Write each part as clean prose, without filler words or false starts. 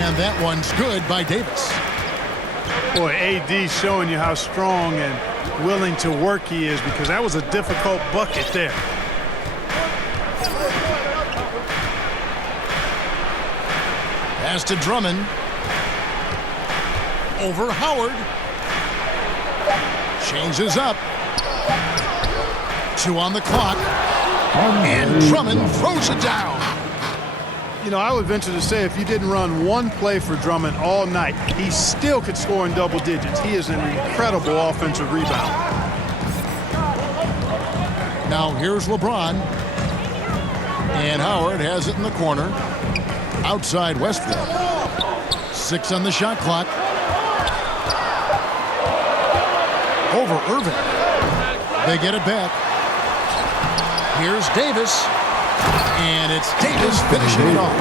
And that one's good by Davis. Boy, AD showing you how strong and willing to work he is, because that was a difficult bucket there. Pass to Drummond. Over Howard. Changes up. 2 on the clock. And Drummond throws it down. You know, I would venture to say if you didn't run one play for Drummond all night, he still could score in double digits. He is an incredible offensive rebounder. Now here's LeBron. And Howard has it in the corner. Outside Westbrook. 6 on the shot clock. Over Irving. They get it back. Here's Davis. And it's Davis finishing it off.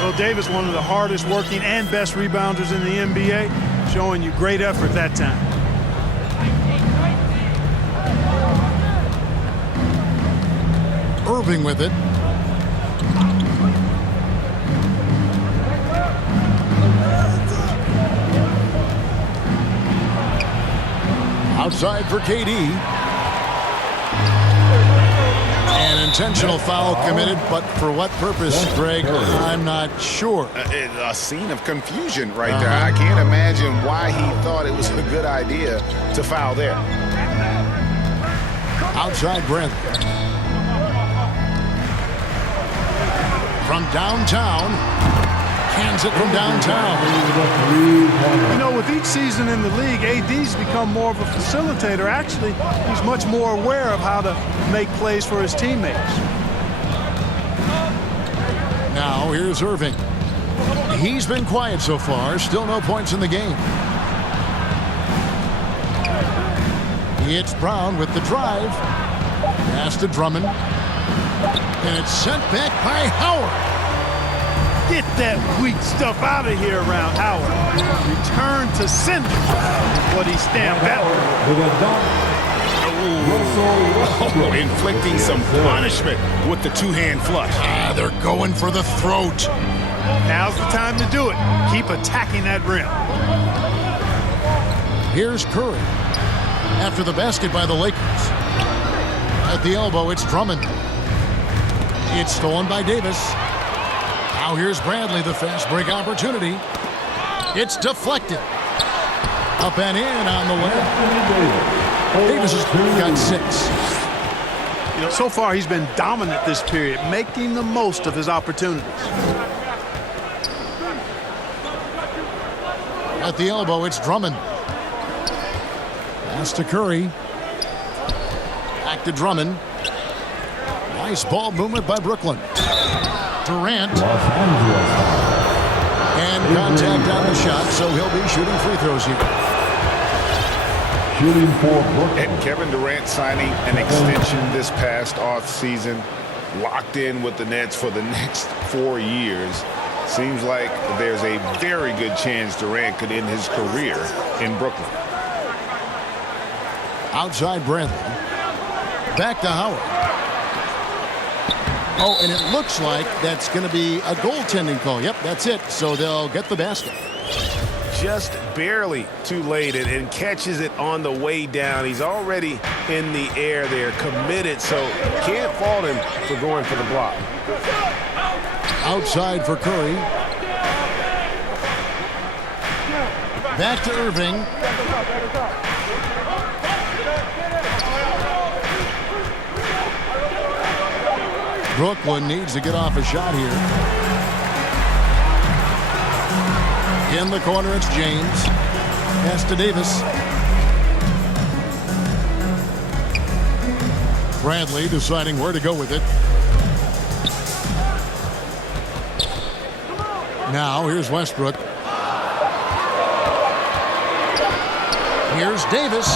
Well, Davis, one of the hardest working and best rebounders in the NBA, showing you great effort that time. Irving with it. Outside for KD. An intentional foul committed, but for what purpose, Greg, I'm not sure. A scene of confusion right there. I can't imagine why he thought it was a good idea to foul there. Outside Brent. From downtown. Cans it from downtown. You know, with each season in the league, AD's become more of a facilitator. Actually, he's much more aware of how to make plays for his teammates. Now here's Irving. He's been quiet so far. Still no points in the game. It's Brown with the drive. Pass to Drummond. And it's sent back by Howard. Get that weak stuff out of here around Howard. Return to sender is what he stamped out. Oh, inflicting some punishment with the two-hand flush. They're going for the throat. Now's the time to do it. Keep attacking that rim. Here's Curry. After the basket by the Lakers. At the elbow, it's Drummond. It's stolen by Davis. Now here's Bradley, the fast break opportunity. It's deflected. Up and in on the way. Davis has got 6. You know, so far he's been dominant this period, making the most of his opportunities. At the elbow, it's Drummond. Pass to Curry. Back to Drummond. Nice ball movement by Brooklyn. Durant. And contact on the shot, so he'll be shooting free throws here. Shooting for Brooklyn. And Kevin Durant signing an extension this past offseason, locked in with the Nets for the next 4 years. Seems like there's a very good chance Durant could end his career in Brooklyn. Outside Bradley. Back to Howard. Oh, and it looks like that's going to be a goaltending call. Yep, that's it. So they'll get the basket. Just barely too late and catches it on the way down. He's already in the air there, committed, so can't fault him for going for the block. Outside for Curry. Back to Irving. Brooklyn needs to get off a shot here. In the corner, it's James. Pass to Davis. Bradley deciding where to go with it. Now, here's Westbrook. Here's Davis.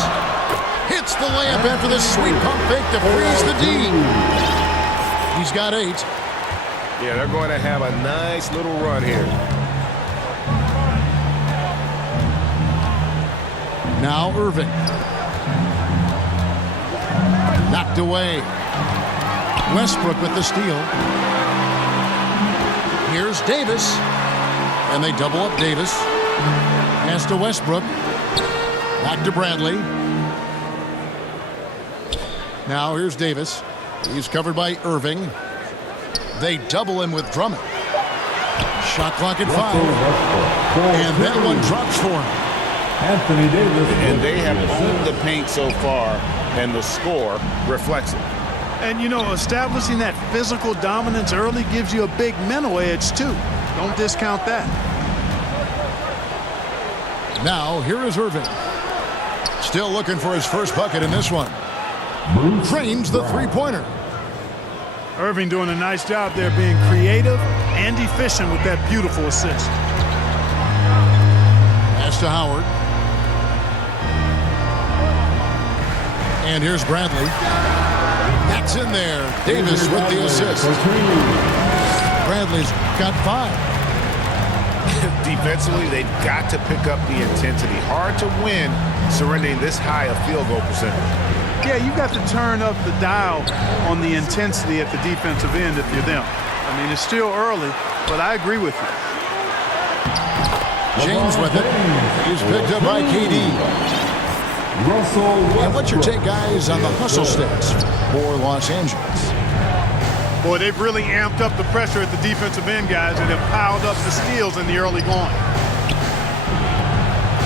Hits the layup after the sweet pump fake to freeze the D. He's got 8. Yeah, they're going to have a nice little run here. Now Irving. Knocked away. Westbrook with the steal. Here's Davis. And they double up Davis. Pass to Westbrook. Back to Bradley. Now here's Davis. He's covered by Irving. They double him with Drummond. Shot clock at 5. And that one drops for him. Anthony Davis. And they have owned the paint so far, and the score reflects it. And, you know, establishing that physical dominance early gives you a big mental edge, too. Don't discount that. Now, here is Irving. Still looking for his first bucket in this one. Drains the three-pointer. Irving doing a nice job there being creative and efficient with that beautiful assist. Pass to Howard. And here's Bradley. That's in there. Davis with the assist. Bradley's got 5. Defensively, they've got to pick up the intensity. Hard to win surrendering this high a field goal percentage. Yeah, you've got to turn up the dial on the intensity at the defensive end if you're them. I mean, it's still early, but I agree with you. James with it. He's picked up by KD. And what's your take, guys, on the hustle stats for Los Angeles? Boy, they've really amped up the pressure at the defensive end, guys, and have piled up the steals in the early going.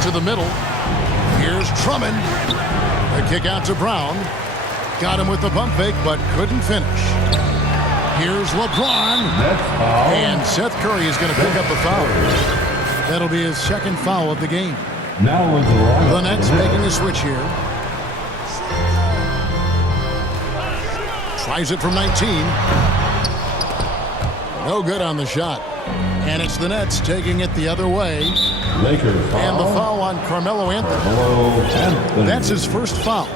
To the middle. Here's Drummond. The kick out to Brown. Got him with the pump fake, but couldn't finish. Here's LeBron. And Seth Curry is going to pick up the foul. That'll be his second foul of the game. Now with the Nets making a switch here. Tries it from 19. No good on the shot. And it's the Nets taking it the other way. Lakers foul. And the foul on Carmelo Anthony. That's his first foul.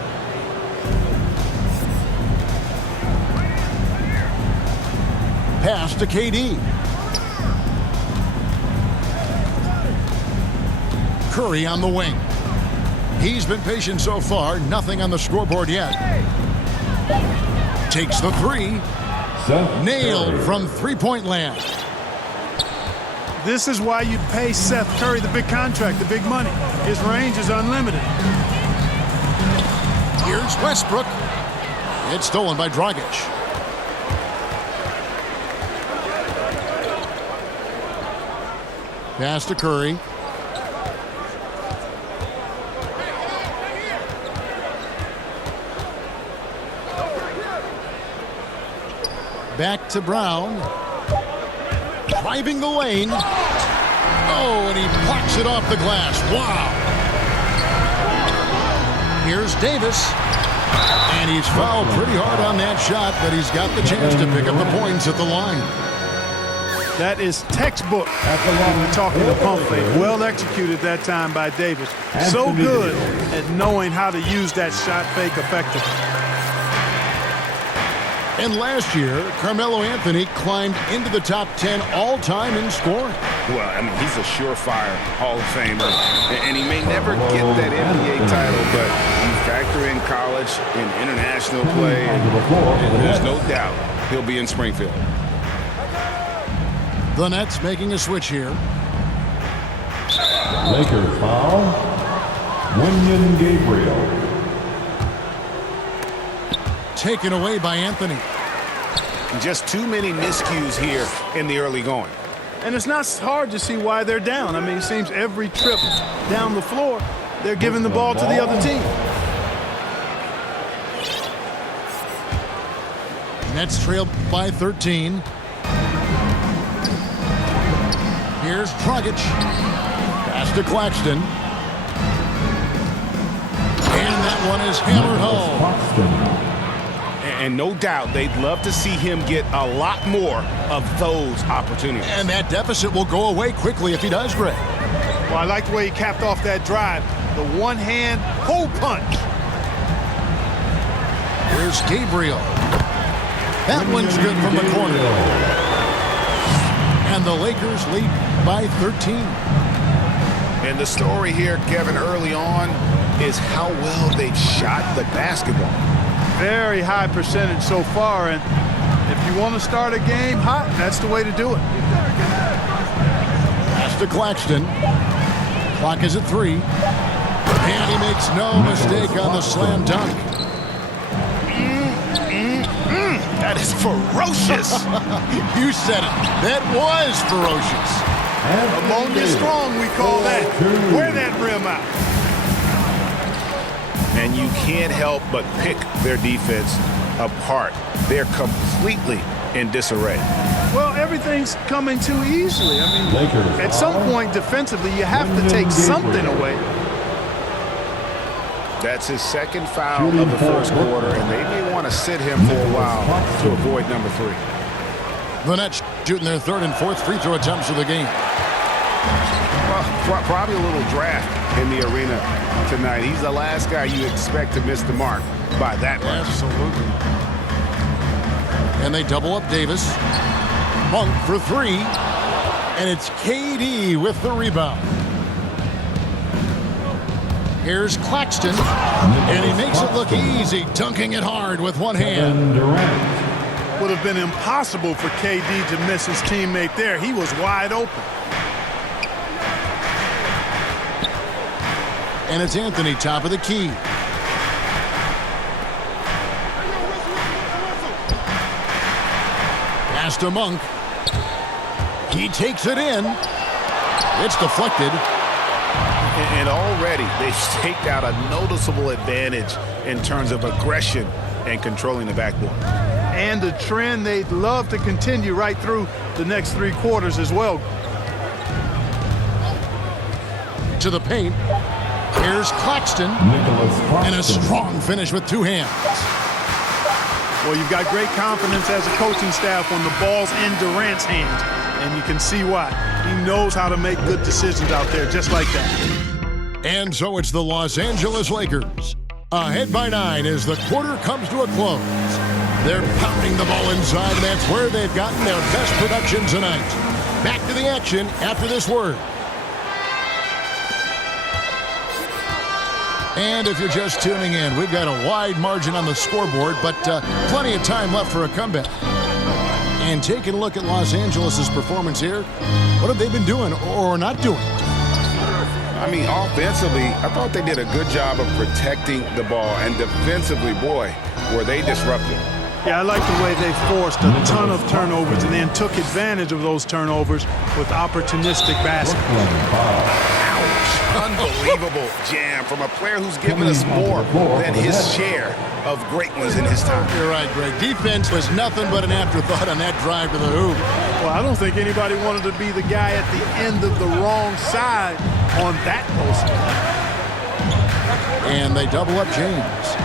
Pass to KD. Curry on the wing. He's been patient so far. Nothing on the scoreboard yet. Takes the 3. Nailed from three-point land. This is why you pay Seth Curry the big contract, the big money. His range is unlimited. Here's Westbrook. It's stolen by Dragic. Pass to Curry. Back to Brown. Driving the lane. Oh, and he blocks it off the glass. Wow. Here's Davis. And he's fouled pretty hard on that shot, but he's got the chance to pick up the points at the line. That is textbook when we're talking the pump fake. Well executed that time by Davis. So good at knowing how to use that shot fake effectively. And last year, Carmelo Anthony climbed into the top 10 all-time in scoring. Well, I mean, he's a surefire Hall of Famer, and he may never get that NBA title, but you factor in college and international play, and there's no doubt he'll be in Springfield. The Nets making a switch here. Lakers foul. Wenyen Gabriel. Taken away by Anthony. Just too many miscues here in the early going. And it's not hard to see why they're down. I mean, it seems every trip down the floor, they're giving the ball to the other team. Nets trailed by 13. Here's Dragic. Pass to Claxton. And that one is hammered home. And no doubt they'd love to see him get a lot more of those opportunities. And that deficit will go away quickly if he does, Greg. Well, I like the way he capped off that drive. The one-hand hole punch. Here's Gabriel. That one's good from the corner. And the Lakers lead by 13. And the story here, Kevin, early on is how well they've shot the basketball. Very high percentage so far, and if you want to start a game hot, that's the way to do it. Pass to Claxton. Clock is at 3. And he makes no mistake on the slam dunk. That is ferocious. You said it. That was ferocious. Ammonia strong, we call that. Wear that rim out. And you can't help but pick their defense apart. They're completely in disarray. Well, everything's coming too easily. I mean, Lakers at some foul. point defensively, you have to take something away. That's his second foul of the first quarter, and they may want to sit him for a while to avoid number 3. The Nets shooting their third and fourth free throw attempts of the game. Well, probably a little draft in the arena tonight. He's the last guy you expect to miss the mark by that much. Absolutely. And they double up Davis. Monk for 3. And it's KD with the rebound. Here's Claxton. And he makes it look easy, dunking it hard with one hand. Kevin Durant. Would have been impossible for KD to miss his teammate there. He was wide open. And it's Anthony, top of the key. Pass to Monk. He takes it in. It's deflected. And already they've staked out a noticeable advantage in terms of aggression and controlling the backboard. And a trend they'd love to continue right through the next 3 quarters as well. To the paint. Here's Claxton. Nicholas And a Claxton. strong finish with 2 hands. Well, you've got great confidence as a coaching staff when the ball's in Durant's hands. And you can see why. He knows how to make good decisions out there just like that. And so it's the Los Angeles Lakers. Ahead by 9 as the quarter comes to a close. They're pounding the ball inside, and that's where they've gotten their best production tonight. Back to the action after this word. And if you're just tuning in, we've got a wide margin on the scoreboard, but plenty of time left for a comeback. And taking a look at Los Angeles' performance here, what have they been doing or not doing? I mean, offensively, I thought they did a good job of protecting the ball, and defensively, boy, were they disruptive. Yeah, I like the way they forced a ton of turnovers and then took advantage of those turnovers with opportunistic basketball. Brooklyn foul. Unbelievable jam from a player who's given us more than his share of great ones in his time. You're right, Greg. Defense was nothing but an afterthought on that drive to the hoop. Well, I don't think anybody wanted to be the guy at the end of the wrong side on that post. And they double up James.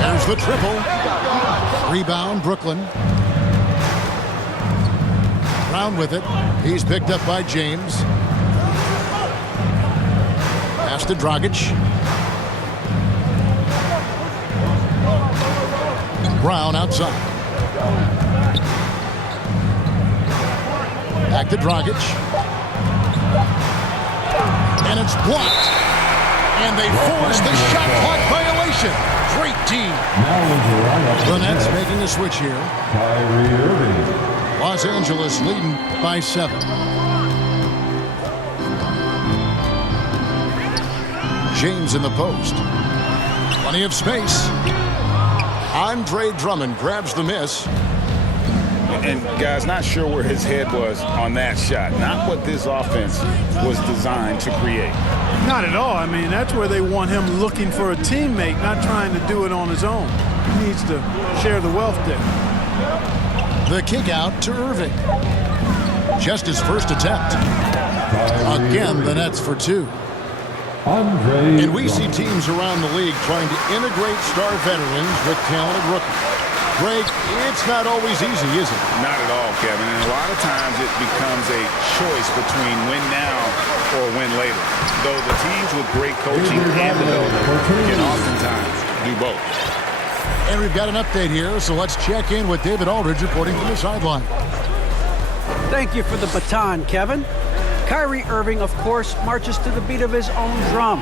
There's the triple. Rebound, Brooklyn. Brown with it. He's picked up by James. Pass to Dragic. Brown outside. Back to Dragic. And it's blocked. And they force the shot clock violation. Great team. Now into The lineup. Nets making a switch here. Kyrie Irving. Los Angeles leading by 7. James in the post. Plenty of space. Andre Drummond grabs the miss. And, guys, not sure where his head was on that shot. Not what this offense was designed to create. Not at all. I mean, that's where they want him looking for a teammate, not trying to do it on his own. He needs to share the wealth there. The kick out to Irving. Just his first attempt. Kyrie Again, the Irving. Nets for 2. Andre And we see Drummond. teams around the league trying to integrate star veterans with talented rookies. Greg, it's not always easy, is it? Not at all, Kevin. And a lot of times it becomes a choice between win now or win later. Though the teams with great coaching and development can oftentimes do both. And we've got an update here, so let's check in with David Aldridge reporting from the sideline. Thank you for the baton, Kevin. Kyrie Irving, of course, marches to the beat of his own drum.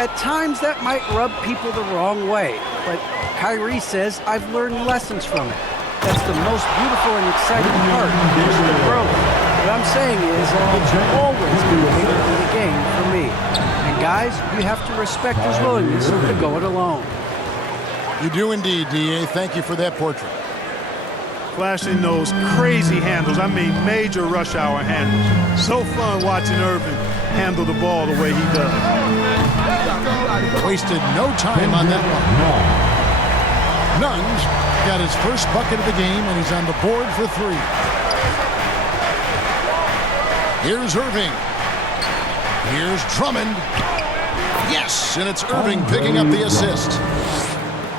At times, that might rub people the wrong way, but Kyrie says, I've learned lessons from it. That's the most beautiful and exciting part, is the growth. What I'm saying is, it's always guys, you have to respect his willingness to go it alone. You do indeed, D.A. Thank you for that portrait. Flashing those crazy handles. I mean, major rush hour handles. So fun watching Irving handle the ball the way he does. Wasted no time on that one. Nunn's got his first bucket of the game, and he's on the board for 3. Here's Irving. Here's Drummond. Yes, and it's Irving picking up the assist.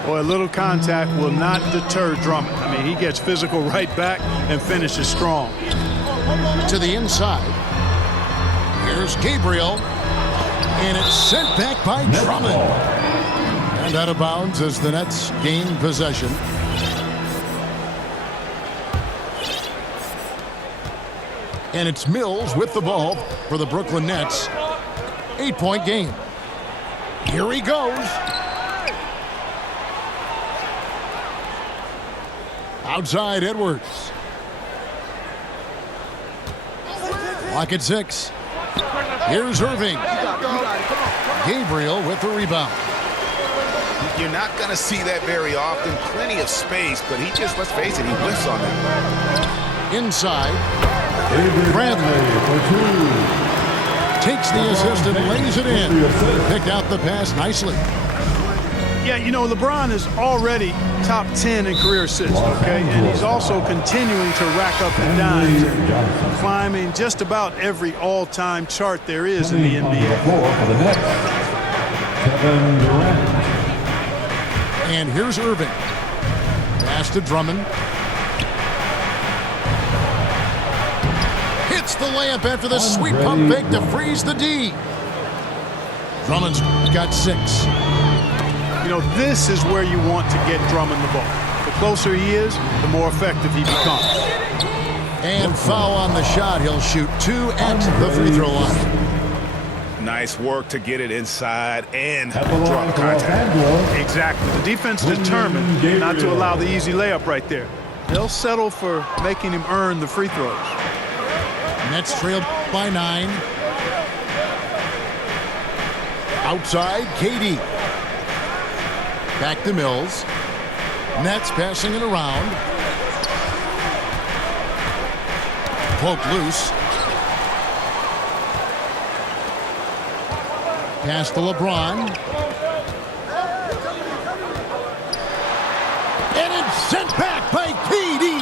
Boy, a little contact will not deter Drummond. I mean, he gets physical right back and finishes strong. To the inside. Here's Gabriel. And it's sent back by Drummond. And out of bounds as the Nets gain possession. And it's Mills with the ball for the Brooklyn Nets. 8-point game. Here he goes. Outside Edwards. Lock at 6. Here's Irving. Gabriel with the rebound. You're not going to see that very often. Plenty of space, but he just, let's face it, he whiffs on that. Inside. Bradley takes the assist and lays it in. Picked out the pass nicely. Yeah, you know, LeBron is already top 10 in career assists, okay? And he's also continuing to rack up the dimes, climbing just about every all-time chart there is in the NBA. Kevin Durant. And here's Irving. Pass to Drummond. Hits the layup after the sweet pump fake to freeze the D. Drummond's got 6. You know, this is where you want to get Drummond the ball. The closer he is, the more effective he becomes. And foul on the shot. He'll shoot 2 at the free throw line. Nice work to get it inside and At the draw line the for Los contact. Angeles, Exactly. The defense determined not to allow the easy layup right there. They'll settle for making him earn the free throws. Nets trail by 9. Outside, KD. Back to Mills. Nets passing it around. Poked loose. Pass to LeBron. And it's sent back by KD.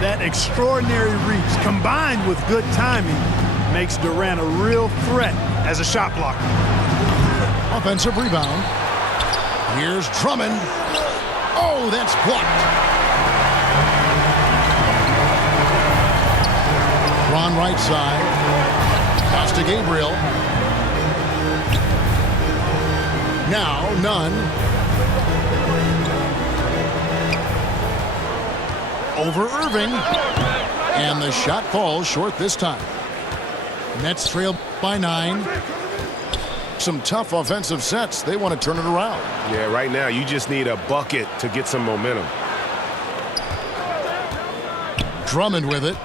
That extraordinary reach combined with good timing makes Durant a real threat as a shot blocker. Offensive rebound. Here's Drummond. Oh, that's blocked. Ron right side. Pass to Gabriel. Now, Nunn. Over Irving. And the shot falls short this time. Nets trail by 9. Some tough offensive sets. They want to turn it around. Yeah, right now you just need a bucket to get some momentum. Drummond with it.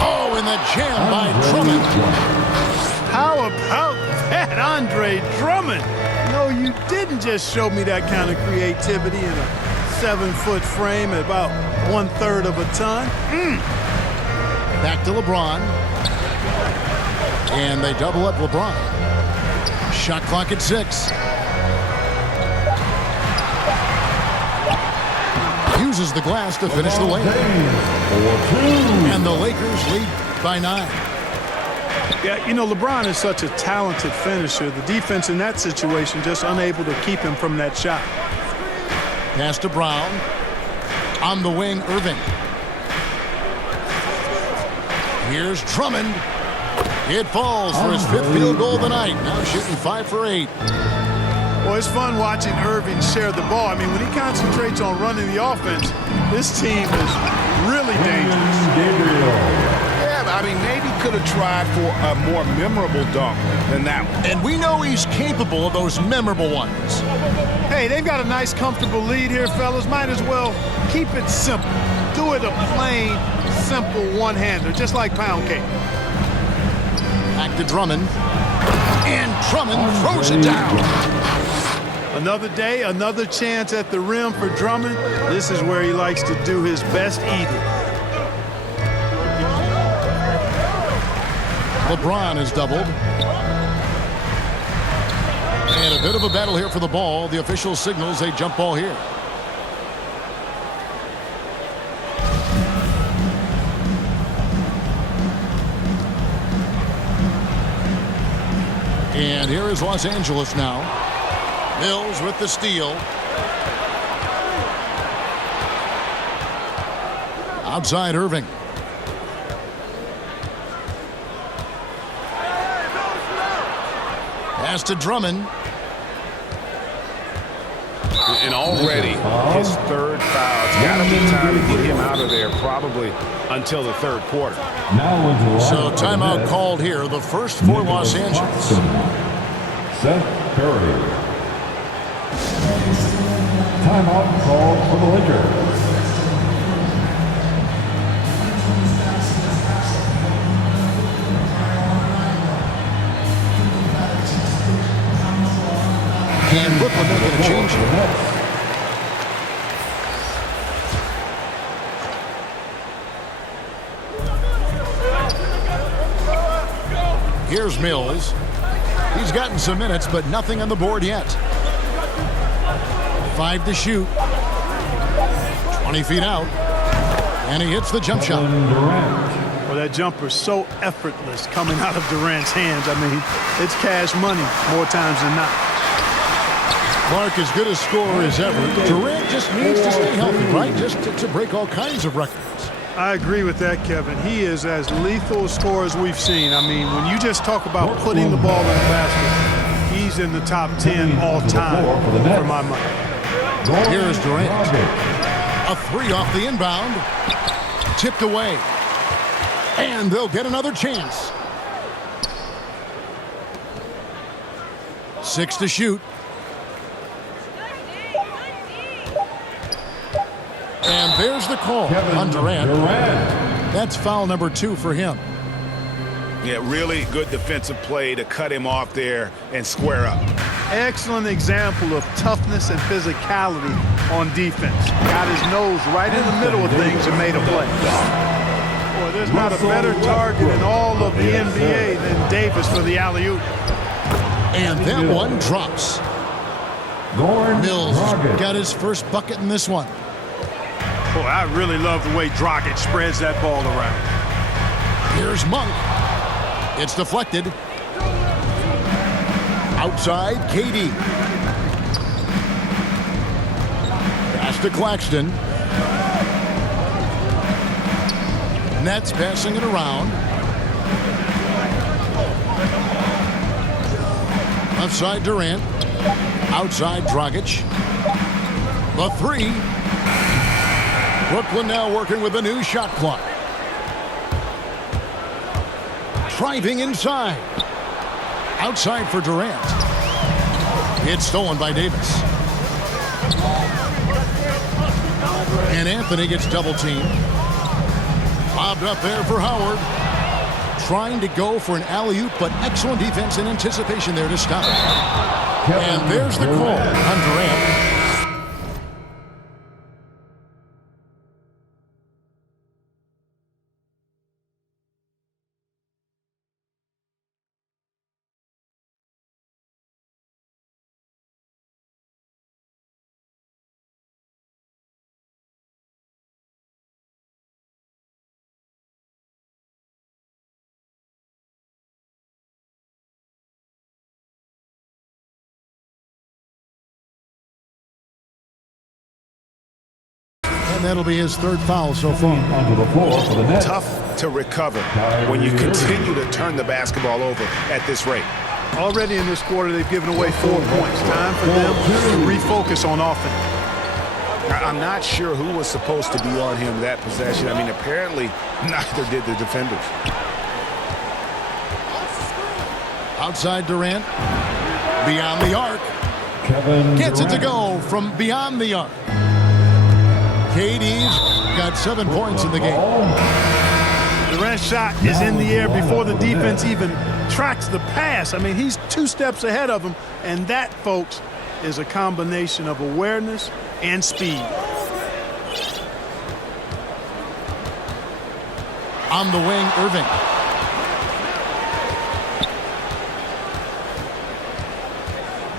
Oh, and the jam by Drummond. How about that, Andre Drummond? No, you didn't just show me that kind of creativity in a 7-foot frame at about 1/3 of a ton. Back to LeBron. And they double up LeBron. Shot clock at 6. Uses the glass to finish the layup. And the Lakers lead by 9. Yeah, you know, LeBron is such a talented finisher. The defense in that situation just unable to keep him from that shot. Pass to Brown. On the wing, Irving. Here's Drummond. It falls for his 5th field goal of the night. Now shooting 5 for 8. Well, it's fun watching Irving share the ball. I mean, when he concentrates on running the offense, this team is really dangerous. Yeah, but I mean, maybe could have tried for a more memorable dunk than that one. And we know he's capable of those memorable ones. Hey, they've got a nice, comfortable lead here, fellas. Might as well keep it simple. Do it a plain, simple one-hander, just like pound cake. Back to Drummond. And Drummond throws it down. Another day, another chance at the rim for Drummond. This is where he likes to do his best eating. LeBron is doubled. And a bit of a battle here for the ball. The official signals a jump ball here. And here is Los Angeles now. Mills with the steal. Outside Irving. Pass to Drummond. And already his third foul. It's got to be time to get him out of there probably until the third quarter. Now into the So lineup for the timeout Nets. called here. The first for Los Nicholas Angeles. Claxton. Seth Curry. Timeout called for the Lakers. And Brooklyn making a change For the here. Nets. Here's Mills. He's gotten some minutes, but nothing on the board yet. 5 to shoot. 20 feet out. And he hits the jump shot. Kevin Durant. Well, that jumper's so effortless coming out of Durant's hands. I mean, it's cash money more times than not. Clark, as good a scorer as ever. Durant just needs to stay healthy, right? Just to break all kinds of records. I agree with that, Kevin. He is as lethal a scorer as we've seen. I mean, when you just talk about putting the ball in the basket, he's in the top 10 all time for my money. Here's Durant. Dragic. A 3 off the inbound. Tipped away. And they'll get another chance. 6 to shoot. And there's the call Kevin on Durant. Durant. That's foul number 2 for him. Yeah, really good defensive play to cut him off there and square up. Excellent example of toughness and physicality on defense. Got his nose right in the middle of things and made a play. Boy, there's not a better target in all of the NBA than Davis for the alley-oop. And that one drops. Goran Mills Dragic. got his first bucket in this one. Boy, I really love the way Dragic spreads that ball around. Here's Monk. It's deflected. Outside, KD. Pass to Claxton. Nets passing it around. Left side, Durant. Outside, Dragic. The 3. Brooklyn now working with a new shot clock. Driving inside. Outside for Durant. It's stolen by Davis. And Anthony gets double teamed. Lobbed up there for Howard. Trying to go for an alley-oop, but excellent defense and anticipation there to stop it. And there's the call on Durant. And that'll be his third foul so far. Onto the floor for the Nets. Tough to recover when you continue to turn the basketball over at this rate. Already in this quarter, they've given away 4 points. Time for them to refocus on offense. I'm not sure who was supposed to be on him that possession. I mean, apparently neither did the defenders. Outside Durant. Beyond the arc. Kevin Gets it to Durant. go from beyond the arc. KD's got 7 points in the game. Durant that shot is in the air before the defense even tracks the pass. I mean, he's 2 steps ahead of him, and that, folks, is a combination of awareness and speed. On the wing, Irving.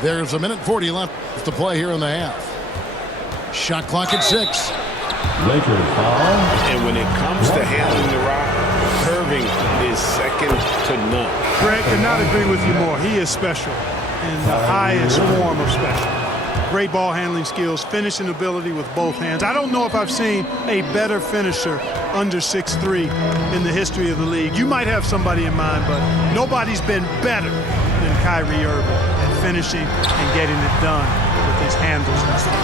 There's 1:40 left to play here in the half. Shot clock at 6. Lakers foul. And when it comes to handling the rock, Irving is second to none. Greg, could not agree with you more. He is special in the highest form of special. Great ball handling skills, finishing ability with both hands. I don't know if I've seen a better finisher under 6'3" in the history of the league. You might have somebody in mind, but nobody's been better than Kyrie Irving at finishing and getting it done with his handles and stuff.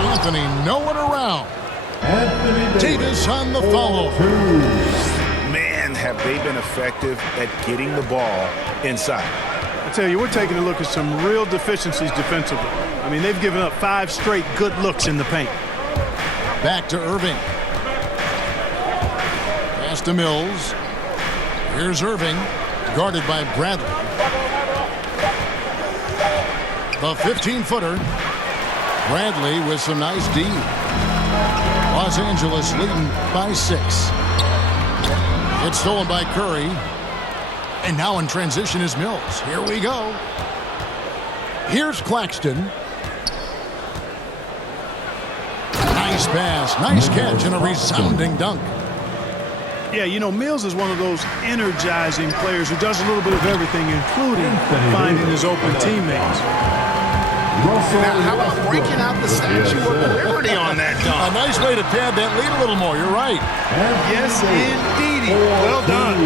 Anthony nowhere around. Anthony Davis on the follow. Man, have they been effective at getting the ball inside. I tell you, we're taking a look at some real deficiencies defensively. I mean, they've given up 5 straight good looks in the paint. Back to Irving. Pass to Mills. Here's Irving, guarded by Bradley. The 15-footer. Bradley with some nice D. Los Angeles leading by 6. It's stolen by Curry. And now in transition is Mills. Here we go. Here's Claxton. Nice pass, nice catch, and a resounding dunk. Yeah, you know, Mills is one of those energizing players who does a little bit of everything, including finding his open teammates. Now, how about breaking out the Statue of Liberty on that A dunk? nice way to pad that lead a little more. You're right. Yes, indeedy. Well done.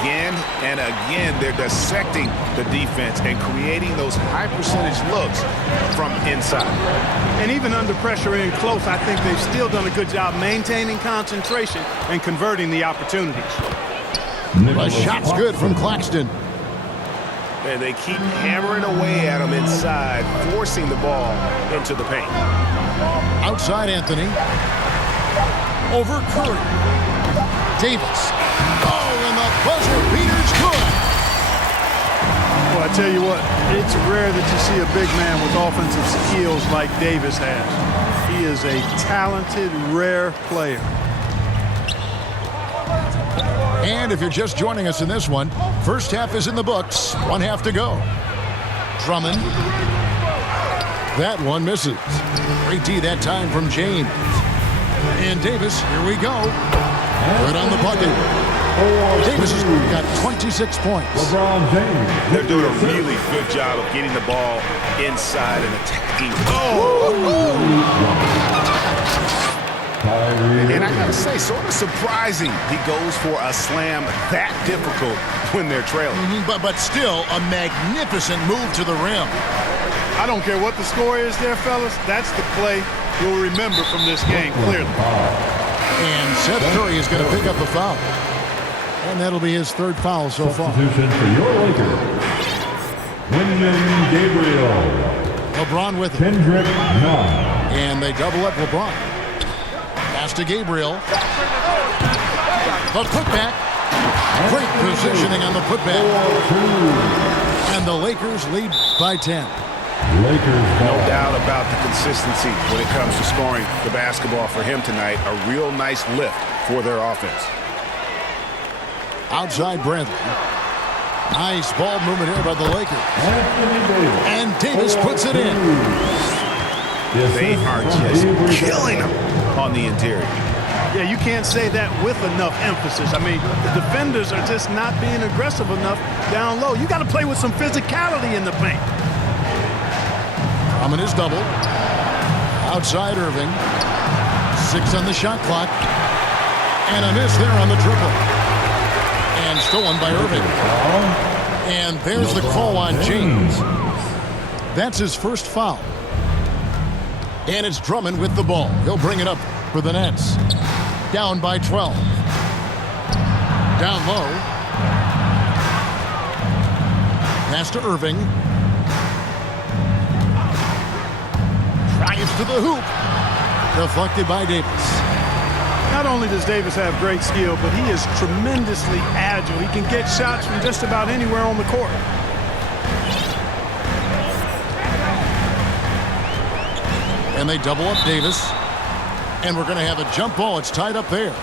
Again and again, they're dissecting the defense and creating those high-percentage looks from inside. And even under pressure in close, I think they've still done a good job maintaining concentration and converting the opportunities. A shot's good from Claxton. And they keep hammering away at him inside, forcing the ball into the paint. Outside Anthony. Over Curry. Davis. Oh, and the buzzer beater's good. Well, I tell you what, it's rare that you see a big man with offensive skills like Davis has. He is a talented, rare player. And if you're just joining us in this one, first half is in the books. 1 half to go. Drummond. That one misses. Great D that time from James. And Davis, here we go. Good on the bucket. Davis has got 26 points. LeBron James. They're doing a really good job of getting the ball inside and attacking. And I gotta say, sort of surprising he goes for a slam that difficult when they're trailing. But still a magnificent move to the rim. I don't care what the score is there, fellas. That's the play we'll remember from this game, clearly. And Seth Curry is going to pick up a foul. And that'll be his 3rd foul so far. Substitution for your Lakers. Wenyen Gabriel. LeBron with him. Kendrick Nunn. And they double up LeBron. Pass to Gabriel. The putback. Great positioning on the putback. And the Lakers lead by 10. Lakers No ball. doubt about the consistency when it comes to scoring the basketball for him tonight. A real nice lift for their offense. Outside Bradley. Nice ball movement here by the Lakers. Anthony Davis. And Davis puts it in. They are just killing them on the interior. Yeah, you can't say that with enough emphasis. I mean, the defenders are just not being aggressive enough down low. You got to play with some physicality in the paint. Drummond is double. Outside Irving. 6 on the shot clock. And a miss there on the triple. And stolen by Irving. And there's the call on James. That's his first foul. And it's Drummond with the ball. He'll bring it up for the Nets. Down by 12. Down low. Pass to Irving. Drives to the hoop. Deflected by Davis. Now, not only does Davis have great skill, but he is tremendously agile. He can get shots from just about anywhere on the court. And they double up Davis. And we're going to have a jump ball. It's tied up there.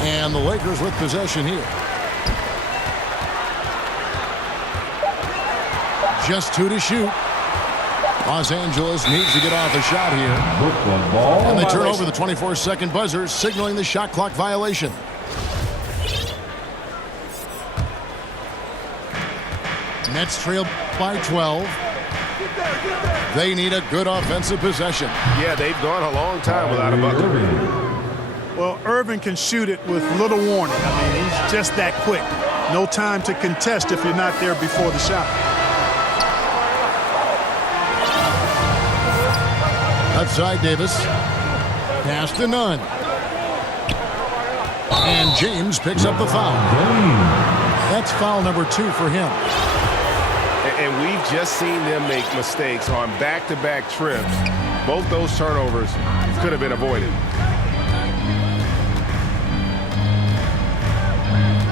And the Lakers with possession here. Just 2 to shoot. Los Angeles needs to get off a shot here. Brooklyn ball. And they turn over the 24-second buzzer, signaling the shot clock violation. Nets trail by 12. They need a good offensive possession. Yeah, they've gone a long time without a bucket. Well, Irving can shoot it with little warning. I mean, he's just that quick. No time to contest if you're not there before the shot. Outside Davis. Pass to Nunn. And James picks up the foul. That's foul number 2 for him. And we've just seen them make mistakes on back-to-back trips. Both those turnovers could have been avoided.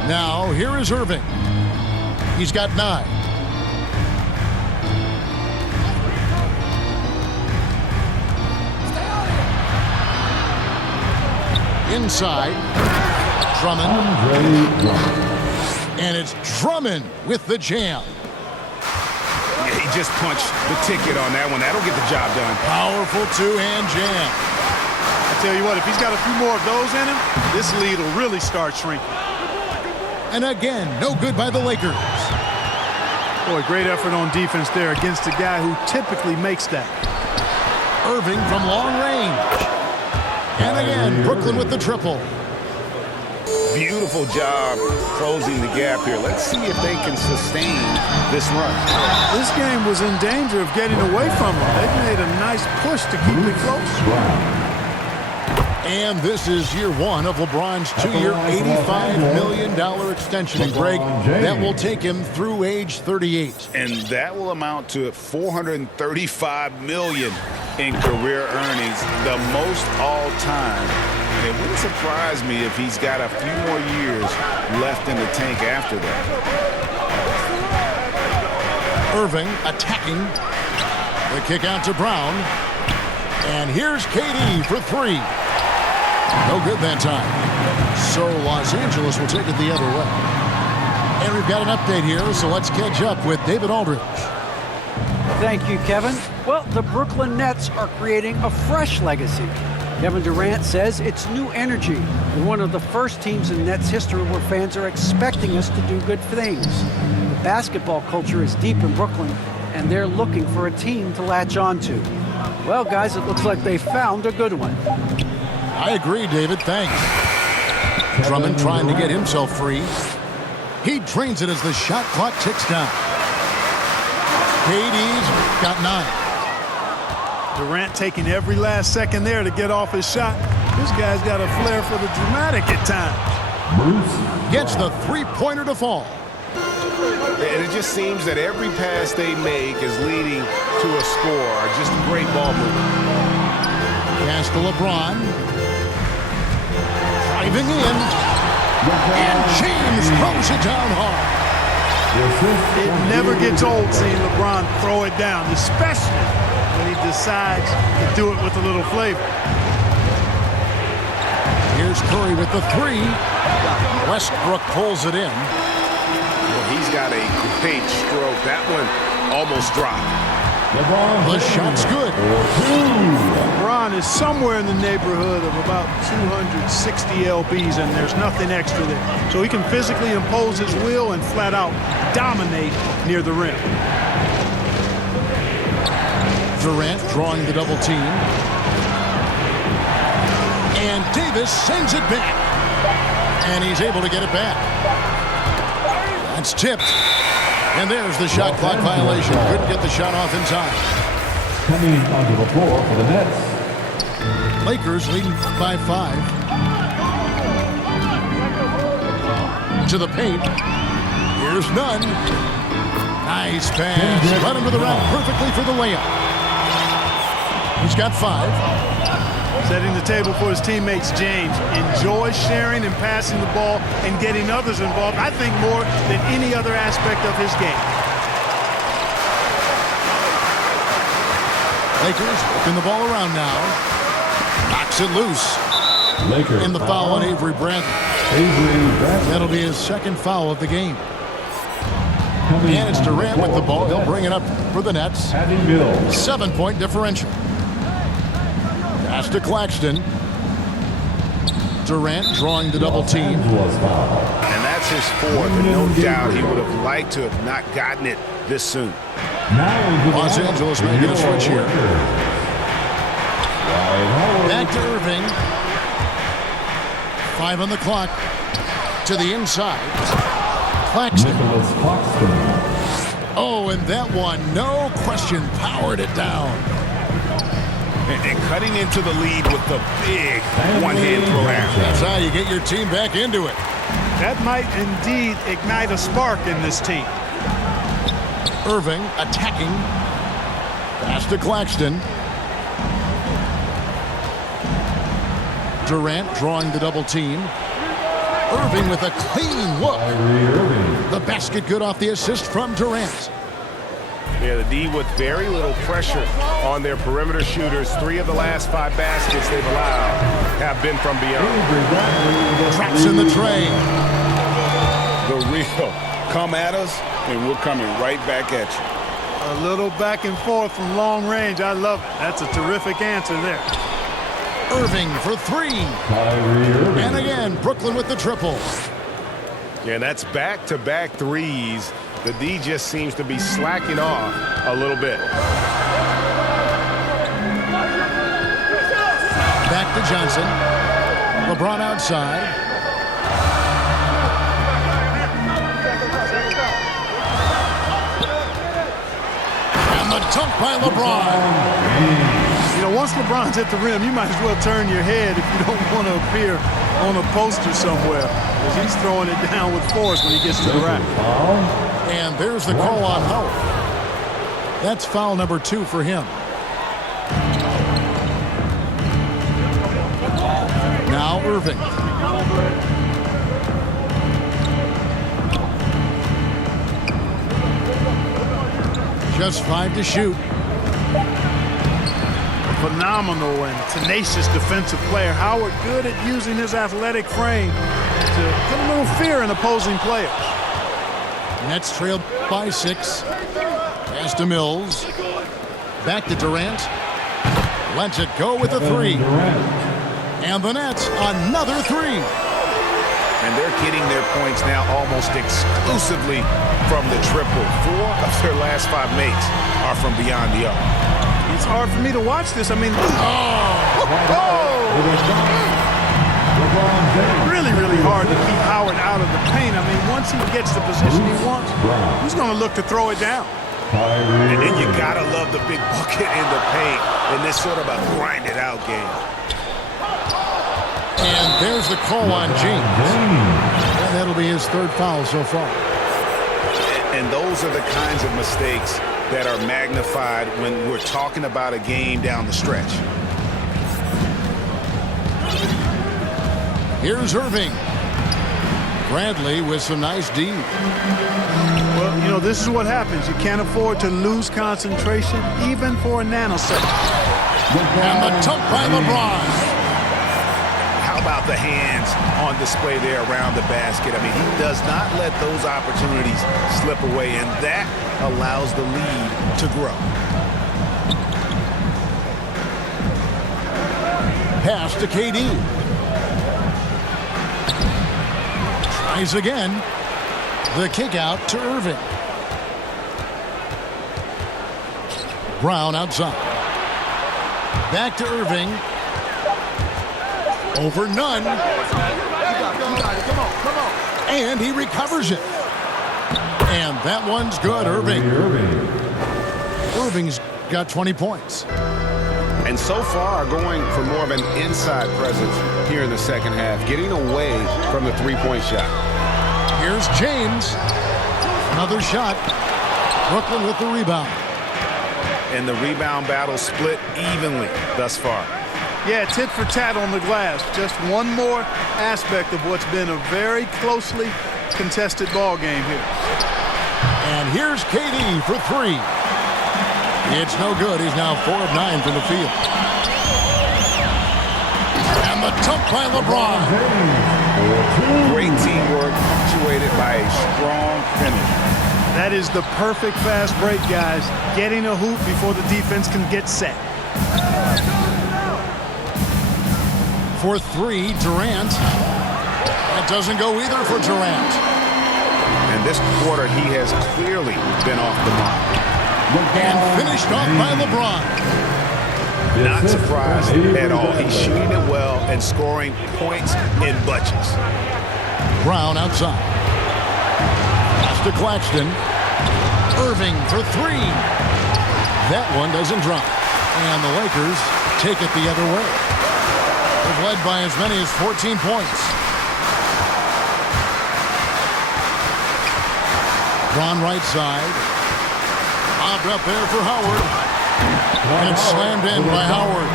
Now, here is Irving. He's got 9. Inside. Drummond. And it's Drummond with the jam. Yeah, he just punched the ticket on that one. That'll get the job done. Powerful two-hand jam. I tell you what, if he's got a few more of those in him, this lead will really start shrinking. And again, no good by the Lakers. Boy, great effort on defense there against a guy who typically makes that. Irving from long range. And again, Brooklyn with the triple. Beautiful job closing the gap here. Let's see if they can sustain this run. This game was in danger of getting away from them. They've made a nice push to keep it close. And this is year 1 of LeBron's 2-year, $85 million extension. And Greg, that will take him through age 38. And that will amount to $435 million in career earnings, the most all time. It wouldn't surprise me if he's got a few more years left in the tank after that. Irving attacking. The kick out to Brown. And here's KD for 3. No good that time. So Los Angeles will take it the other way. And we've got an update here, so let's catch up with David Aldridge. Thank you, Kevin. Well, the Brooklyn Nets are creating a fresh legacy. Kevin Durant says it's new energy. We're one of the first teams in Nets history where fans are expecting us to do good things. The basketball culture is deep in Brooklyn, and they're looking for a team to latch on to. Well, guys, it looks like they found a good one. I agree, David. Thanks. Drummond trying to get himself free. He drains it as the shot clock ticks down. KD's got 9. Durant taking every last second there to get off his shot. This guy's got a flair for the dramatic at times. Gets the three-pointer to fall. And it just seems that every pass they make is leading to a score. Just great ball movement. Pass to LeBron. Driving in. And James throws it down hard. It never gets old seeing LeBron throw it down, especially when he decides to do it with a little flavor. Here's Curry with the 3. Westbrook pulls it in. Well, he's got a great stroke. That one almost dropped. The shot's good. LeBron is somewhere in the neighborhood of about 260 lbs, and there's nothing extra there. So he can physically impose his will and flat out dominate near the rim. Durant drawing the double team. And Davis sends it back. And he's able to get it back. That's tipped. And there's the shot clock violation. Couldn't get the shot off in time. Coming onto the floor for the Nets. Lakers leading by 5. To the paint. Here's Nunn. Nice pass. Led him to the rack perfectly for the layup. He's got 5. Setting the table for his teammates, James. Enjoys sharing and passing the ball and getting others involved, I think, more than any other aspect of his game. Lakers working the ball around now. Knocks it loose. Lakers In the foul on Avery Bradley. That'll be his second foul of the game. And it's Durant with the ball. He'll bring it up for the Nets. 7-point differential. Pass to Claxton. Durant drawing the double team. And that's his fourth, and no doubt he would have liked to have not gotten it this soon. Los Angeles making a switch here. Back to Irving. 5 on the clock. To the inside. Claxton. Oh, and that one, no question, powered it down. And cutting into the lead with the big one-hand throw down. That's how you get your team back into it. That might indeed ignite a spark in this team. Irving attacking. Pass to Claxton. Durant drawing the double team. Irving with a clean look. The basket good off the assist from Durant. Yeah, the D with very little pressure on their perimeter shooters. 3 of the last 5 baskets they've allowed have been from beyond. Drops in the tray. The real. Come at us, and we're coming right back at you. A little back and forth from long range. I love it. That's a terrific answer there. Irving for 3. And again, Brooklyn with the triple. Yeah, that's back-to-back threes. The D just seems to be slacking off a little bit. Back to Johnson. LeBron outside. And the dunk by LeBron. You know, once LeBron's at the rim, you might as well turn your head if you don't want to appear on a poster somewhere, because he's throwing it down with force when he gets to the rack. And there's the call on Howard. That's foul number 2 for him. Now Irving. Just 5 to shoot. Phenomenal and tenacious defensive player. Howard good at using his athletic frame to put a little fear in opposing players. Nets trailed by 6. Pass to Mills. Back to Durant. Lets it go with a 3. And the Nets, another 3. And they're getting their points now almost exclusively from the triple. 4 of their last 5 mates are from beyond the arc. It's hard for me to watch this. I mean, really, really hard to keep Howard out of the paint. I mean, once he gets the position he wants, he's going to look to throw it down. And then you got to love the big bucket in the paint in this sort of a grind-it-out game. And there's the call on James. And that'll be his 3rd foul so far. And those are the kinds of mistakes that are magnified when we're talking about a game down the stretch. Here's Irving. Bradley with some nice D. Well, you know, this is what happens. You can't afford to lose concentration even for a nanosecond. And the dunk by LeBron. How about the hands on display there around the basket? I mean, he does not let those opportunities slip away, and that allows the lead to grow. Pass to KD. Tries again. The kick out to Irving. Brown outside. Back to Irving. Over Nunn. And he recovers it. And that one's good, Irving. Irving's got 20 points. And so far going for more of an inside presence here in the second half, getting away from the 3-point shot. Here's James. Another shot. Brooklyn with the rebound. And the rebound battle split evenly thus far. Yeah, tit for tat on the glass. Just one more aspect of what's been a very closely contested ball game here. And here's KD for three. It's no good. He's now 4 of 9 from the field. And the dunk by LeBron. Great teamwork punctuated by a strong finish. That is the perfect fast break, guys. Getting a hoop before the defense can get set. For three, Durant. That doesn't go either for Durant. And this quarter, he has clearly been off the mark. And finished off by LeBron. Not surprised at all. He's shooting it well and scoring points in bunches. Brown outside. Pass to Claxton. Irving for three. That one doesn't drop. And the Lakers take it the other way. They've led by as many as 14 points. Bron right side. Bobbed up there for Howard. And slammed in by Howard.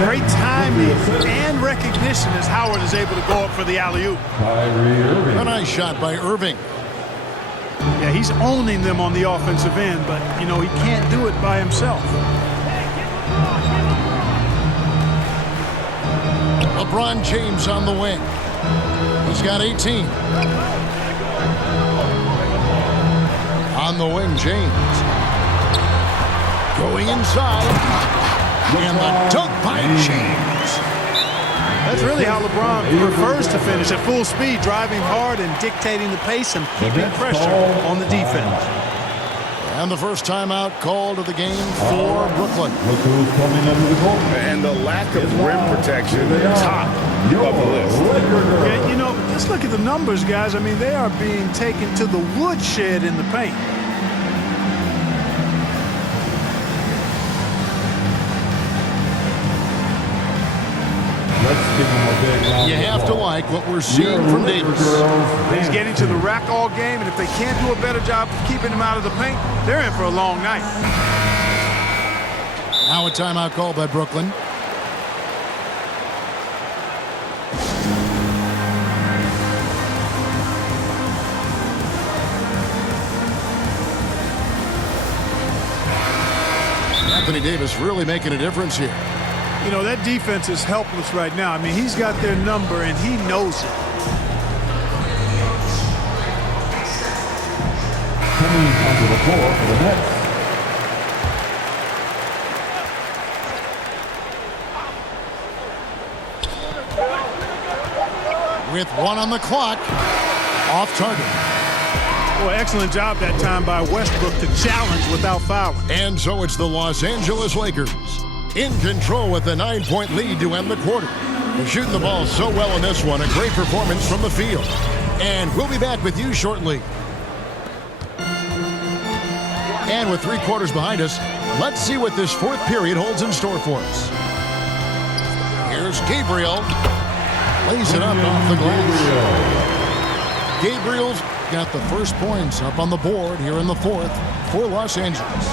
Great timing and recognition as Howard is able to go up for the alley-oop. A nice shot by Irving. Yeah, he's owning them on the offensive end, but, you know, he can't do it by himself. LeBron James on the wing. He's got 18. On the wing, James. Going inside. And the dunk by James. That's really how LeBron prefers to finish at full speed, driving hard and dictating the pace and keeping pressure on the defense. And the first timeout called of the game for Brooklyn. Look who's coming under the goal. And the lack of rim protection, top of the list. Yeah, you know, just look at the numbers, guys. I mean, they are being taken to the woodshed in the paint. Let's give him a big round You of have to applause. like what we're seeing from Davis. He's getting to the rack all game, and if they can't do a better job of keeping him out of the paint, they're in for a long night. Now a timeout call by Brooklyn. Anthony Davis really making a difference here. You know, that defense is helpless right now. I mean, he's got their number, and he knows it. Coming onto the floor for the Nets. With one on the clock. Off target. Well, excellent job that time by Westbrook to challenge without fouling. And so it's the Los Angeles Lakers in control with a 9-point lead to end the quarter. They're shooting the ball so well in this one. A great performance from the field. And we'll be back with you shortly. And with 3 quarters behind us, let's see what this fourth period holds in store for us. Here's Gabriel. Lays it up off the glass. Gabriel's got the first points up on the board here in the fourth for Los Angeles.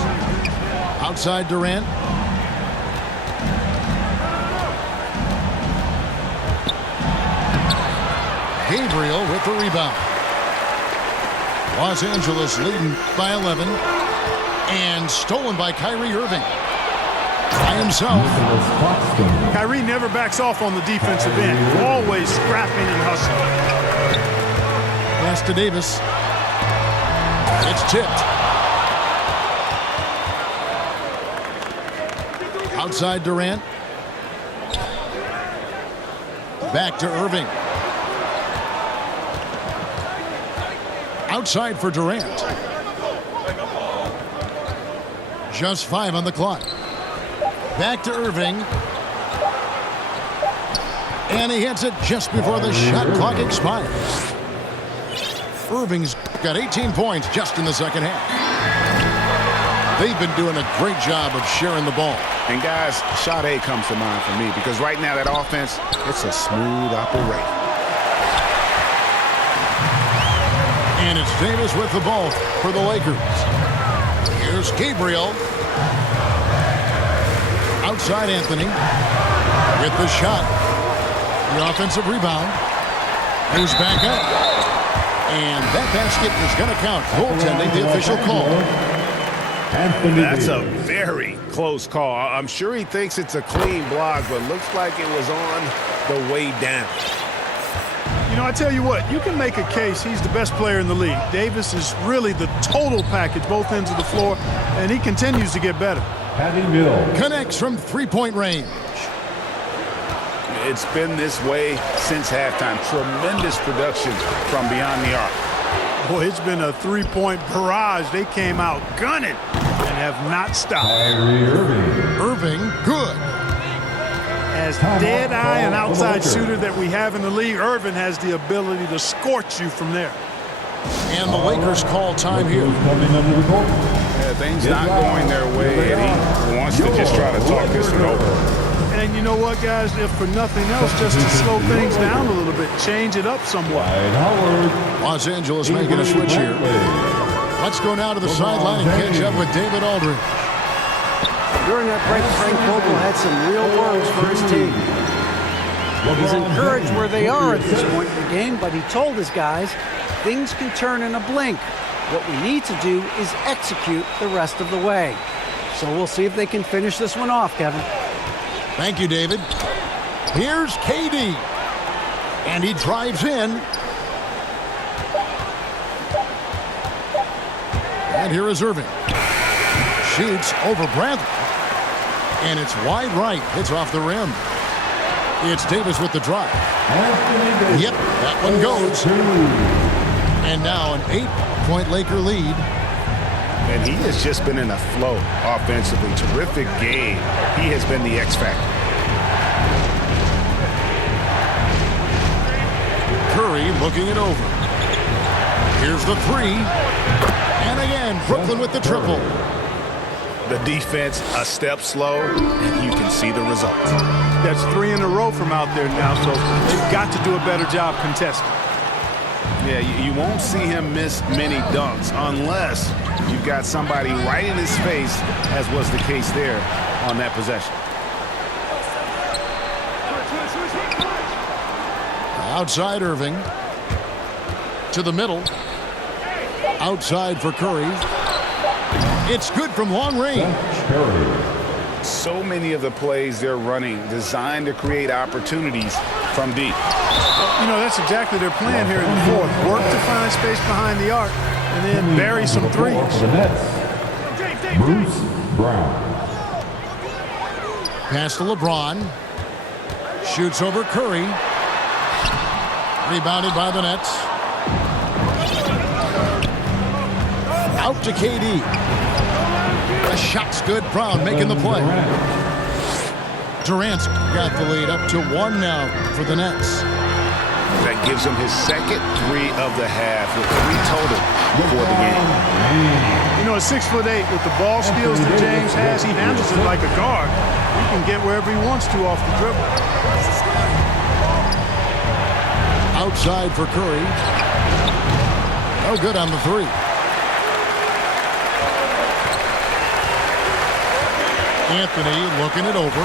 Outside Durant. Gabriel with the rebound. Los Angeles leading by 11. And stolen by Kyrie Irving. By himself. Kyrie never backs off on the defensive end. Always scrapping and hustling. Pass to Davis. It's tipped. Outside Durant. Back to Irving. Outside for Durant. Just 5 on the clock. Back to Irving. And he hits it just before the shot clock expires. Irving's got 18 points just in the second half. They've been doing a great job of sharing the ball. And guys, shot A comes to mind for me because right now that offense, it's a smooth operation. And it's Davis with the ball for the Lakers. Here's Gabriel. Outside Anthony with the shot. The offensive rebound. Moves back up. And that basket is going to count. Goaltending, the official call. That's a very close call. I'm sure he thinks it's a clean block, but looks like it was on the way down. You know, I tell you what, you can make a case he's the best player in the league. Davis is really the total package, both ends of the floor, and he continues to get better. Patty Mills. Connects from three-point range. It's been this way since halftime. Tremendous production from beyond the arc. Boy, it's been a three-point barrage. They came out gunning and have not stopped. Kyrie Irving. Irving, good. As dead-eye and outside shooter that we have in the league, Irving has the ability to scorch you from there. And the Lakers call time here. Coming under the court. Yeah, things not going their way, and he wants to just try to talk this one over. And you know what, guys? If for nothing else, just to slow things down a little bit, change it up somewhat. Dwight Howard. Los Angeles making a switch here. Let's go now to the sideline and catch up with David Aldridge. During that break, Frank Vogel had some real words for his team. He's encouraged where they are at this point in the game, but he told his guys things can turn in a blink. What we need to do is execute the rest of the way. So we'll see if they can finish this one off, Kevin. Thank you, David. Here's KD. And he drives in. And here is Irving. Shoots over Bradley. And it's wide right. It's off the rim. It's Davis with the drive. Yep, that one goes. And now an 8-point Laker lead. And he has just been in a flow offensively. Terrific game. He has been the X factor. Curry looking it over. Here's the three. And again, Brooklyn with the triple. The defense a step slow, and you can see the results. That's 3 in a row from out there now, so they've got to do a better job contesting. Yeah, you won't see him miss many dunks unless you've got somebody right in his face, as was the case there on that possession. Outside Irving. To the middle. Outside for Curry. It's good from long range. So many of the plays they're running designed to create opportunities from deep. You know, that's exactly their plan here in the fourth. Work to find space behind the arc and then bury some threes. For the Nets. Bruce Brown. Pass to LeBron. Shoots over Curry. Rebounded by the Nets. Out to KD. The shot's good. Brown making the play. Durant got the lead up to 1 now for the Nets. That gives him his second 3 of the half with 3 total before the game. You know, at 6'8", with the ball skills that James has, he handles it like a guard. He can get wherever he wants to off the dribble. Outside for Curry. No good on the 3. Anthony looking it over.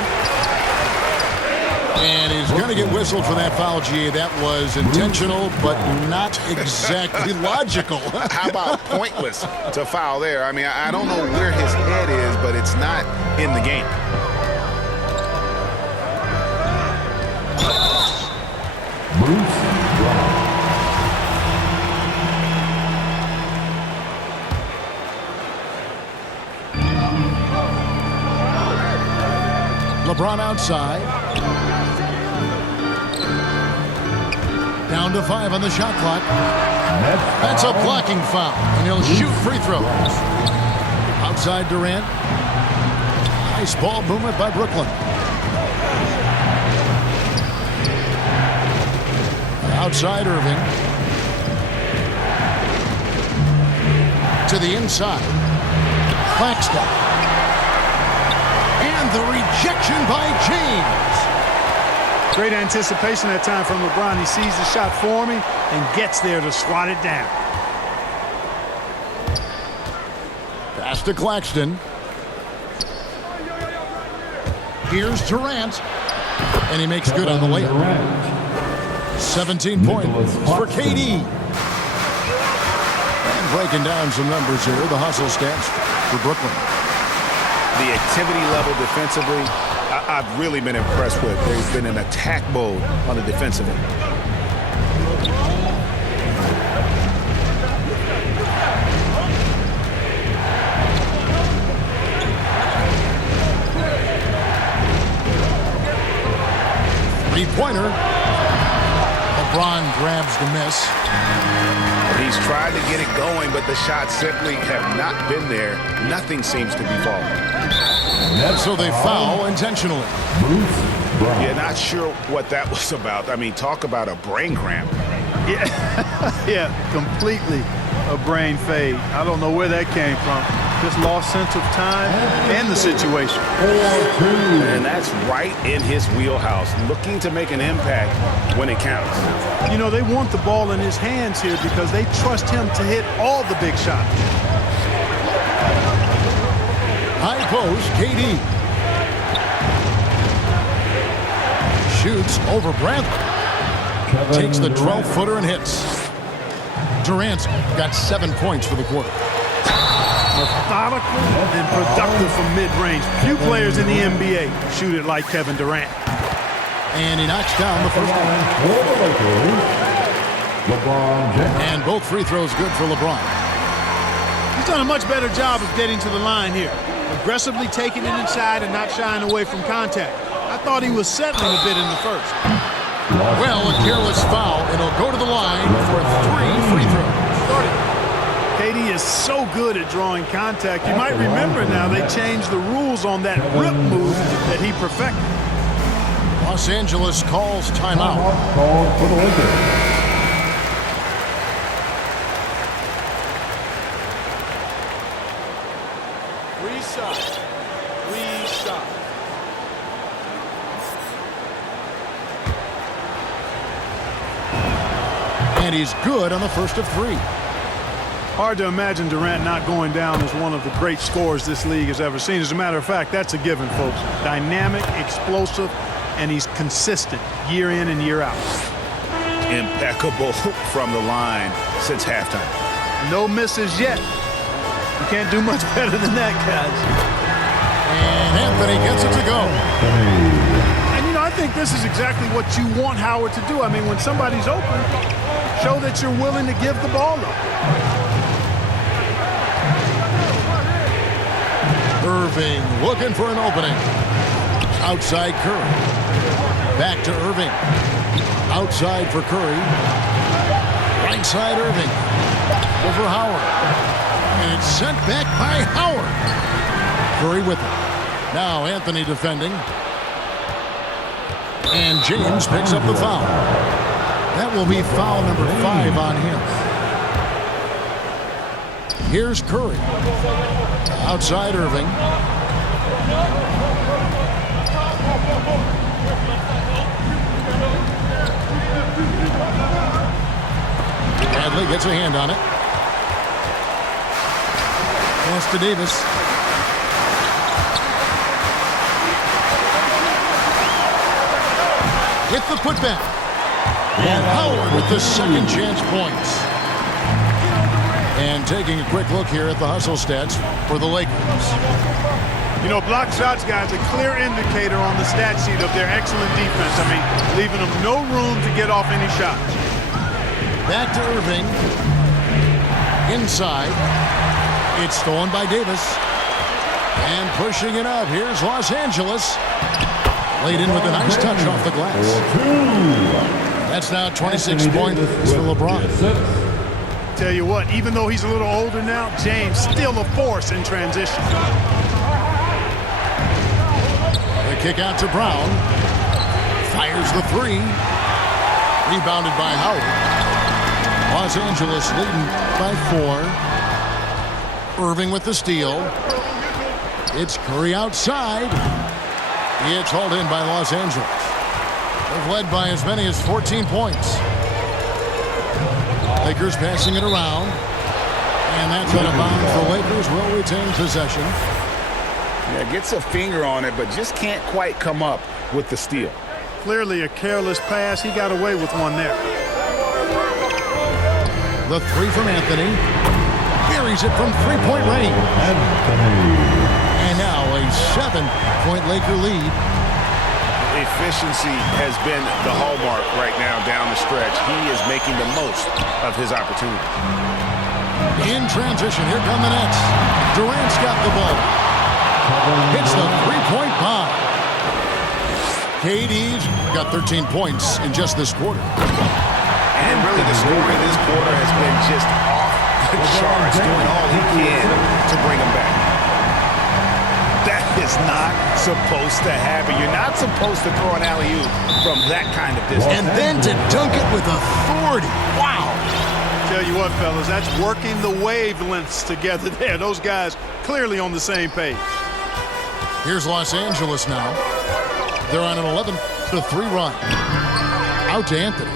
And he's going to get whistled for that foul, G. That was intentional, but not exactly logical. How about pointless to foul there? I mean, I don't know where his head is, but it's not in the game. Bruce Brown. LeBron outside. Down to 5 on the shot clock. That's a blocking foul, and he'll shoot free throws. Outside Durant. Nice ball movement by Brooklyn. Outside Irving. To the inside. Claxton. And the rejection by James. Great anticipation that time from LeBron. He sees the shot forming and gets there to swat it down. Pass to Claxton. Here's Durant. And he makes good on the layup. Durant. 17 points Nicholas for Claxton. KD. And breaking down some numbers here, the hustle stats for Brooklyn. The activity level defensively, I've really been impressed with. There's been an attack mode on the defensive end. Three-pointer. LeBron grabs the miss. He's tried to get it going, but the shots simply have not been there. Nothing seems to be falling. So they foul intentionally. Bruce Brown. Yeah, not sure what that was about. I mean, talk about a brain cramp. Yeah, completely a brain fade. I don't know where that came from. Just lost sense of time and the situation. 4-2. And that's right in his wheelhouse, looking to make an impact when it counts. You know, they want the ball in his hands here because they trust him to hit all the big shots. High post, KD. Shoots over Bradley. Kevin Takes the Durant. 12-footer and hits. Durant's got 7 points for the quarter. Methodical and productive from mid-range. Few players in the NBA shoot it like Kevin Durant. And he knocks down the first one. For the Lakers, LeBron James. And both free throws good for LeBron. He's done a much better job of getting to the line here. Aggressively taking it inside and not shying away from contact. I thought he was settling a bit in the first. Well, a careless foul, and he'll go to the line for 3 free throws. KD is so good at drawing contact. You might remember now they changed the rules on that rip move that he perfected. Los Angeles calls timeout. Called for the Lakers. Reset. And he's good on the first of 3. Hard to imagine Durant not going down as one of the great scorers this league has ever seen. As a matter of fact, that's a given, folks. Dynamic, explosive, and he's consistent year in and year out. Impeccable from the line since halftime. No misses yet. You can't do much better than that, guys. And Anthony gets it to go. And, you know, I think this is exactly what you want Howard to do. I mean, when somebody's open, show that you're willing to give the ball up. Irving looking for an opening. Outside Curry. Back to Irving. Outside for Curry. Right side Irving. Over Howard. And it's sent back by Howard. Curry with it. Now Anthony defending. And James picks up the foul. That will be foul number 5 on him. Here's Curry. Outside Irving. Bradley gets a hand on it. Pass to Davis. With the putback. And Howard with the second chance points. And taking a quick look here at the hustle stats for the Lakers. You know, block shots, guys, a clear indicator on the stat sheet of their excellent defense. I mean, leaving them no room to get off any shots. Back to Irving. Inside. It's stolen by Davis. And pushing it up. Here's Los Angeles. Laid in with a nice touch off the glass. That's now 26 points for LeBron. Tell you what, even though he's a little older now, James still a force in transition. The kick out to Brown. Fires the 3. Rebounded by Howard. Los Angeles leading by 4. Irving with the steal. It's Curry outside. It's hauled in by Los Angeles. They've led by as many as 14 points. Lakers passing it around. And And that's out of bounds. The Lakers will retain possession. Yeah, gets a finger on it, but just can't quite come up with the steal. Clearly a careless pass. He got away with one there. The three from Anthony. Buries it from three-point range. And now a 7-point Laker lead. Efficiency has been the hallmark right now down the stretch. He is making the most of his opportunity. In transition, here come the Nets. Durant's got the ball. Hits the three-point bomb. KD's got 13 points in just this quarter. And really the scoring this quarter has been just off the charts, doing all he can to bring him back. That is not supposed to happen. You're not supposed to throw an alley-oop from that kind of distance. And then to dunk it with authority. Wow. Tell you what, fellas, that's working the wavelengths together there. Those guys clearly on the same page. Here's Los Angeles now. They're on an 11-3 run. Out to Anthony.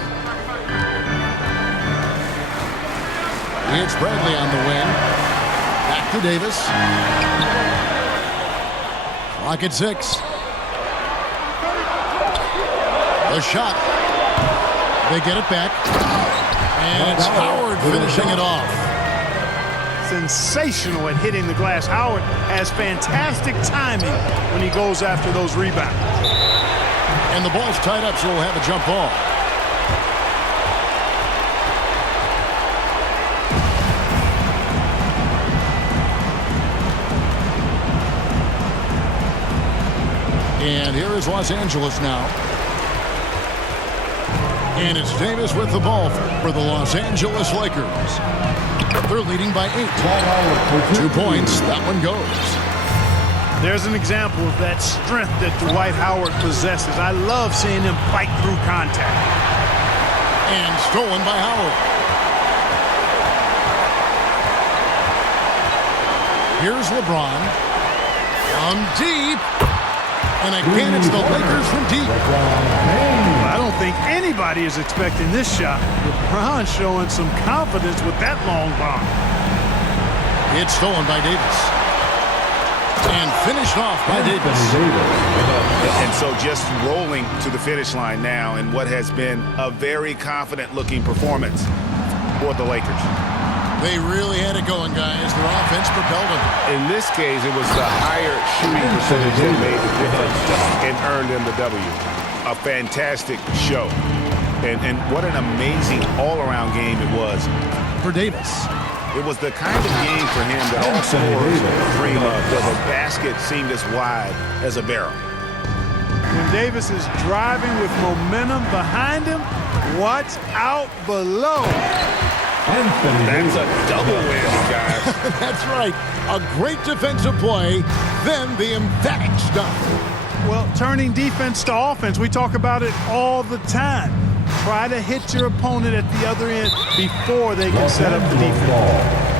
It's Bradley on the wing. Back to Davis. Clock at 6. The shot. They get it back. And it's Howard finishing it off. Sensational at hitting the glass. Howard has fantastic timing when he goes after those rebounds. And the ball's tied up, so we'll have a jump ball. And here is Los Angeles now. And it's Davis with the ball for the Los Angeles Lakers. They're leading by 8. 2 points. That one goes. There's an example of that strength that Dwight Howard possesses. I love seeing him fight through contact. And stolen by Howard. Here's LeBron. From deep. And again, it's the Lakers from deep. I don't think anybody is expecting this shot. LeBron showing some confidence with that long bomb. It's stolen by Davis. And finished off by Davis. And so just rolling to the finish line now in what has been a very confident-looking performance for the Lakers. They really had it going, guys. Their offense propelled them. In this case, it was the higher shooting percentage that made the difference and earned them the W. A fantastic show. And what an amazing all-around game it was. For Davis. It was the kind of game for him that all scorers dream of, where the basket seemed as wide as a barrel. When Davis is driving with momentum behind him, watch out below. That's a double win, guys. That's right. A great defensive play, then the emphatic stuff. Well, turning defense to offense, we talk about it all the time. Try to hit your opponent at the other end before they can set up the defense.